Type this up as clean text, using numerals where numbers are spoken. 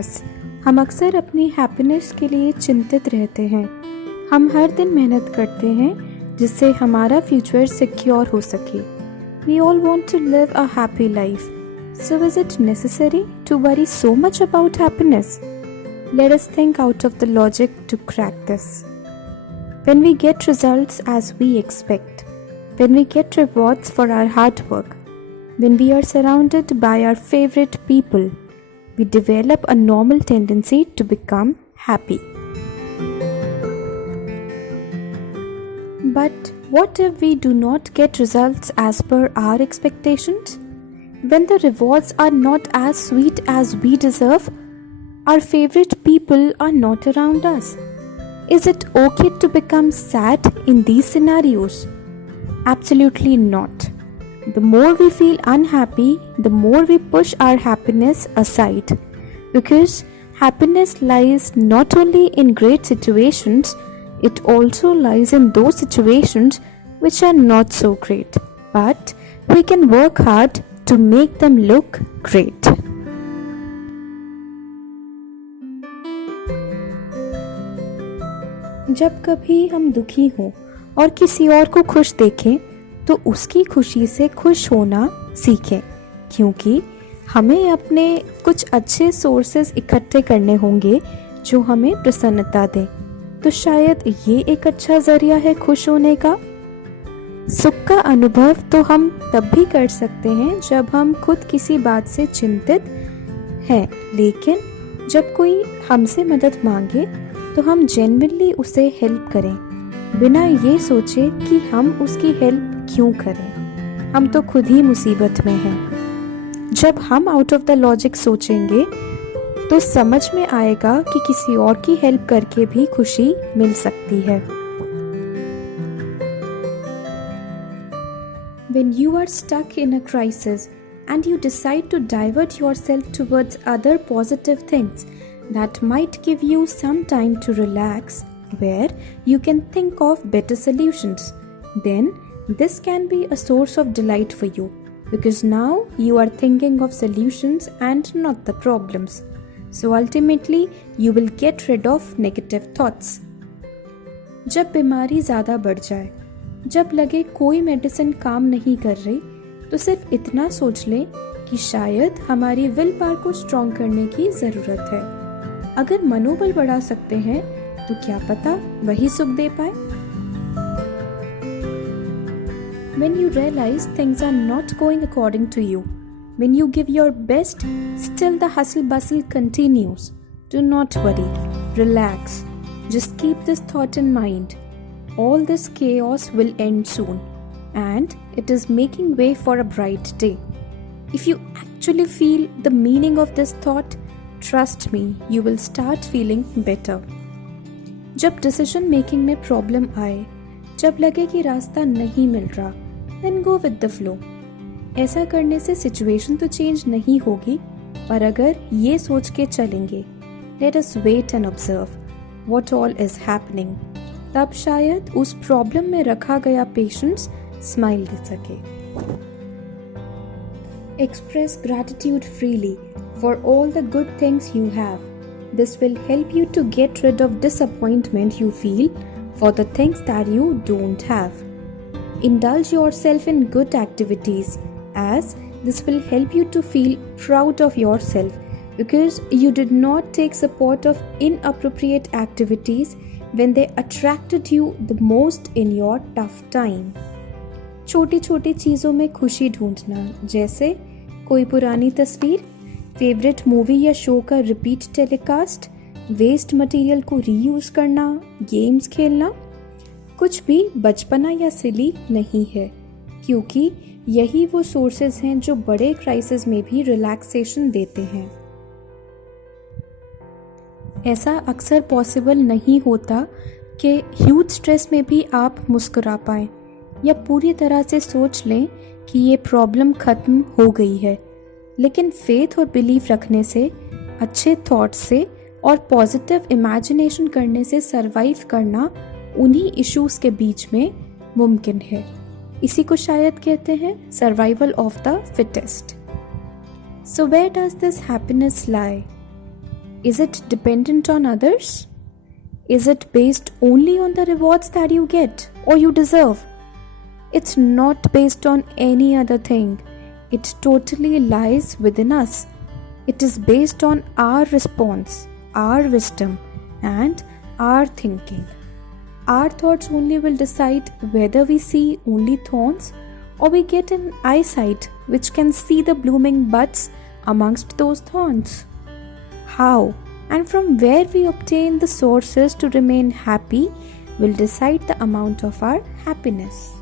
Happiness. हम अक्सर अपनी हैप्पीनेस के लिए चिंतित रहते हैं। हम हर दिन मेहनत करते हैं जिससे हमारा फ्यूचर सिक्योर हो सके। We all want to live a happy life. So is it necessary to worry so much about happiness? Let us think out of the logic to crack this. When we get results as we expect, when we get rewards for our hard work, when we are surrounded by our favorite people, we develop a normal tendency to become happy. But what if we do not get results as per our expectations? When the rewards are not as sweet as we deserve, our favorite people are not around us. Is it okay to become sad in these scenarios? Absolutely not. The more we feel unhappy, the more we push our happiness aside. Because happiness lies not only in great situations, it also lies in those situations which are not so great. But we can work hard to make them look great. जब कभी हम दुखी हों और किसी और को खुश देखें तो उसकी खुशी से खुश होना सीखें, क्योंकि हमें अपने कुछ अच्छे सोर्सेस इकट्ठे करने होंगे जो हमें प्रसन्नता दें। तो शायद ये एक अच्छा जरिया है खुश होने का। सुख का अनुभव तो हम तब भी कर सकते हैं जब हम खुद किसी बात से चिंतित हैं, लेकिन जब कोई हमसे मदद मांगे तो हम जेन्युइनली उसे हेल्प करें, बिना ये सोचे कि हम उसकी हेल्प क्यों करें। हम तो खुद ही मुसीबत में हैं। जब हम आउट ऑफ द लॉजिक सोचेंगे तो समझ में आएगा कि किसी और की हेल्प करके भी खुशी मिल सकती है। When you are stuck in a crisis and you decide to divert yourself towards other positive things that might give you some time to relax, where you can think of better solutions, then this can be a source of delight for you, because now you are thinking of solutions and not the problems. So ultimately you will get rid of negative thoughts. जब बीमारी ज़्यादा बढ़ जाए, जब लगे कोई medicine काम नहीं कर रही, तो सिर्फ इतना सोच लें कि शायद हमारी विल पावर को स्ट्रॉन्ग करने की ज़रूरत है। अगर मनोबल बढ़ा सकते हैं तो क्या पता वही सुख दे पाए। When you realize things are not going according to you, when you give your best, still the hustle bustle continues. Do not worry, relax. Just keep this thought in mind. All this chaos will end soon, and it is making way for a bright day. If you actually feel the meaning of this thought, trust me, you will start feeling better. जब decision making में problem आए, जब लगे कि रास्ता नहीं मिल रहा, then go with the flow. ऐसा करने से सिचुएशन तो चेंज नहीं होगी, पर अगर ये सोच के चलेंगे, let us wait and observe what all is happening, तब शायद उस प्रॉब्लम में रखा गया पेशेंस स्माइल दे सके। Express gratitude freely for all the good things you have. This will help you to get rid of disappointment you feel for the things that you don't have. Indulge yourself in good activities, as this will help you to feel proud of yourself because you did not take support of inappropriate activities when they attracted you the most in your tough time. छोटी छोटी चीज़ों में खुशी ढूंढना, जैसे कोई पुरानी तस्वीर, फेवरेट मूवी या शो का रिपीट टेलीकास्ट, वेस्ट मटेरियल को रीयूज़ करना, गेम्स खेलना, कुछ भी बचपना या सिली नहीं है, क्योंकि यही वो सोर्सेज हैं जो बड़े क्राइसिस में भी रिलैक्सेशन देते हैं। ऐसा अक्सर पॉसिबल नहीं होता कि ह्यूज स्ट्रेस में भी आप मुस्कुरा पाएं या पूरी तरह से सोच लें कि ये प्रॉब्लम ख़त्म हो गई है, लेकिन फेथ और बिलीफ रखने से, अच्छे थॉट्स से और पॉजिटिव इमेजिनेशन करने से सरवाइव करना उन्हीं इश्यूज़ के बीच में मुमकिन है। इसी को शायद कहते हैं survival of the fittest. So where does this happiness lie? Is it dependent on others? Is it based only on the rewards that you get or you deserve? It's not based on any other thing. It totally lies within us. It is based on our response, our wisdom, and our thinking. Our thoughts only will decide whether we see only thorns or we get an eyesight which can see the blooming buds amongst those thorns. How and from where we obtain the sources to remain happy will decide the amount of our happiness.